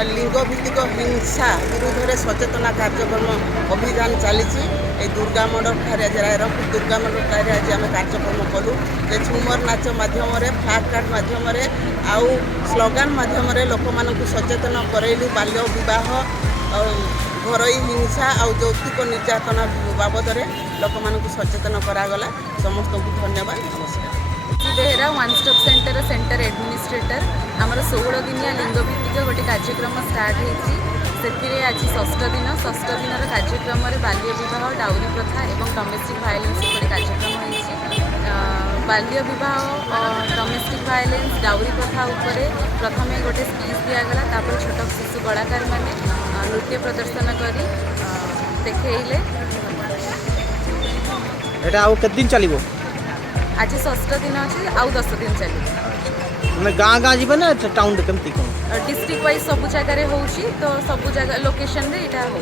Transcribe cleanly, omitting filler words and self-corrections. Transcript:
लिंग भित्तिक हिंसा विरुद्ध में सचेतना कार्यक्रम अभियान चली दुर्गा मंडप रायरंगपुर दुर्गा मंडप आज आम कार्यक्रम कलु झुमर नाच मध्यम फ्लैग कार्ड मध्यम आउ स्लोगान मध्यम लोक मानक सचेतन करैलु बाल्य विवाह घरोई हिंसा आउ यौतिक निर्यातना बाबद लोक मानक सचेतन करागला। समस्त को धन्यवाद। नमस्कार। Behera one stop centre centre administrator आमर 16 दिनिया लिंगभित्तिक गोटे कार्यक्रम स्टार्ट होती आज षष्ठ दिन कार्यक्रम बाल्य विवाह डाउरी प्रथा और डोमेस्टिक भायोलेंस कार्यक्रम होती बाल्य विवाह डोमेस्टिक भायोलेंस डाउरी प्रथा उपरे प्रथम गोटे स्पीच दिगला तापर छोट शिशु कलाकार मैंने नृत्य प्रदर्शन कर देखले एटा आउ केत दिन चलिबो आज षष्ठ दिन अच्छे आउ 10 दिन चलिए मैं गाँ गाँ जीवन ना टाउन केमती कौन डिस्ट्रिक्ट वाइज सब जगह हो तो सब जगह लोकेशन रे इटा हो।